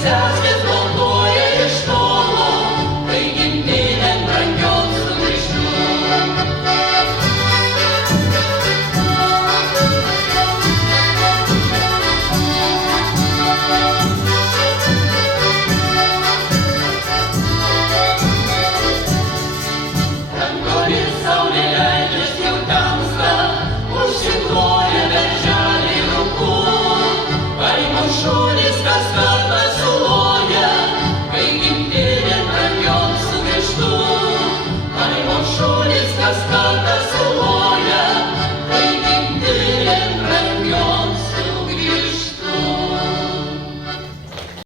sesės baltuoja iš tolo, kai gimtinėn brangion sugrįžtu. Rankomis saulė leidžias jau tamsta, užsikloja berželiai rūkų. Kaimo šunys kas kartą suloja, kai gimtinėn brangion sugrįžtu. Kaimo šunys kas kartą